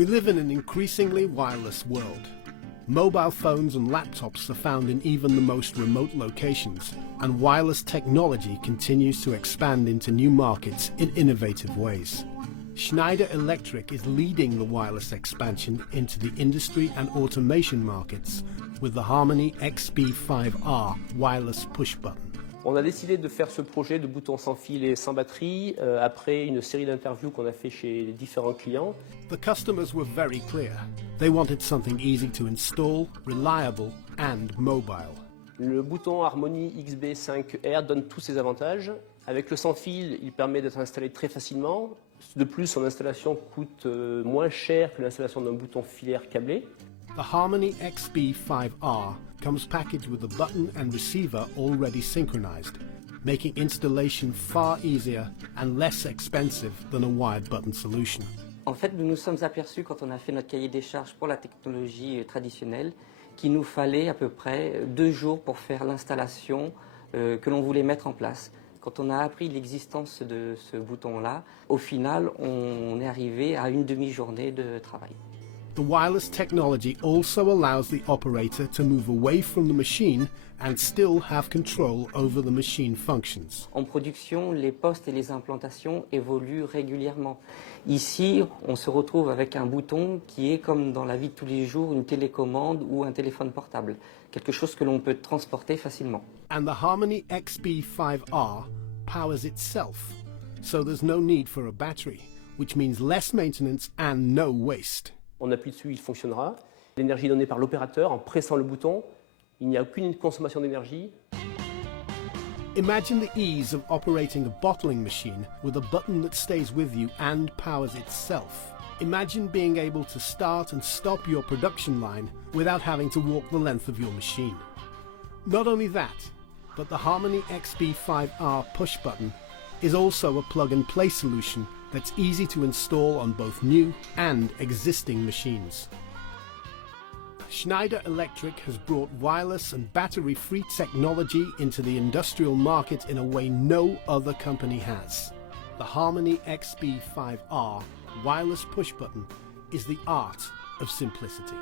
We live in an increasingly wireless world. Mobile phones and laptops are found in even the most remote locations, and wireless technology continues to expand into new markets in innovative ways. Schneider Electric is leading the wireless expansion into the industry and automation markets with the Harmony XB5R wireless push button. On a décidé de faire ce projet de boutons sans fil et sans batterie après une série d'interviews qu'on a fait chez les différents clients. The customers were very clear. They wanted something easy to install, reliable and mobile. Le bouton Harmony XB5R donne tous ces avantages. Avec le sans fil, il permet d'être installé très facilement. De plus, son installation coûte moins cher que l'installation d'un bouton filaire câblé. The Harmony XB5R comes packaged with a button and receiver already synchronized, making installation far easier and less expensive than a wired button solution. En fait, nous nous sommes aperçus quand on a fait notre cahier des charges pour la technologie traditionnelle qu'il nous fallait à peu près 2 jours pour faire l'installation que l'on voulait mettre en place. Quand on a appris l'existence de ce bouton-là, au final, on est arrivé à une demi-journée de travail. The wireless technology also allows the operator to move away from the machine and still have control over the machine functions. En production, les postes et les implantations évoluent régulièrement. Ici, on se retrouve avec un bouton qui est comme dans la vie de tous les jours une télécommande ou un téléphone portable, quelque chose que l'on peut transporter facilement. And the Harmony XB5R powers itself, so there's no need for a battery, which means less maintenance and no waste. On appuie dessus, il fonctionnera. L'énergie donnée par l'opérateur en pressant le bouton, il n'y a aucune consommation d'énergie. Imagine the ease of operating a bottling machine with a button that stays with you and powers itself. Imagine being able to start and stop your production line without having to walk the length of your machine. Not only that, but the Harmony XB5R push button is also a plug-and-play solution that's easy to install on both new and existing machines. Schneider Electric has brought wireless and battery-free technology into the industrial market in a way no other company has. The Harmony XB5R wireless push button is the art of simplicity.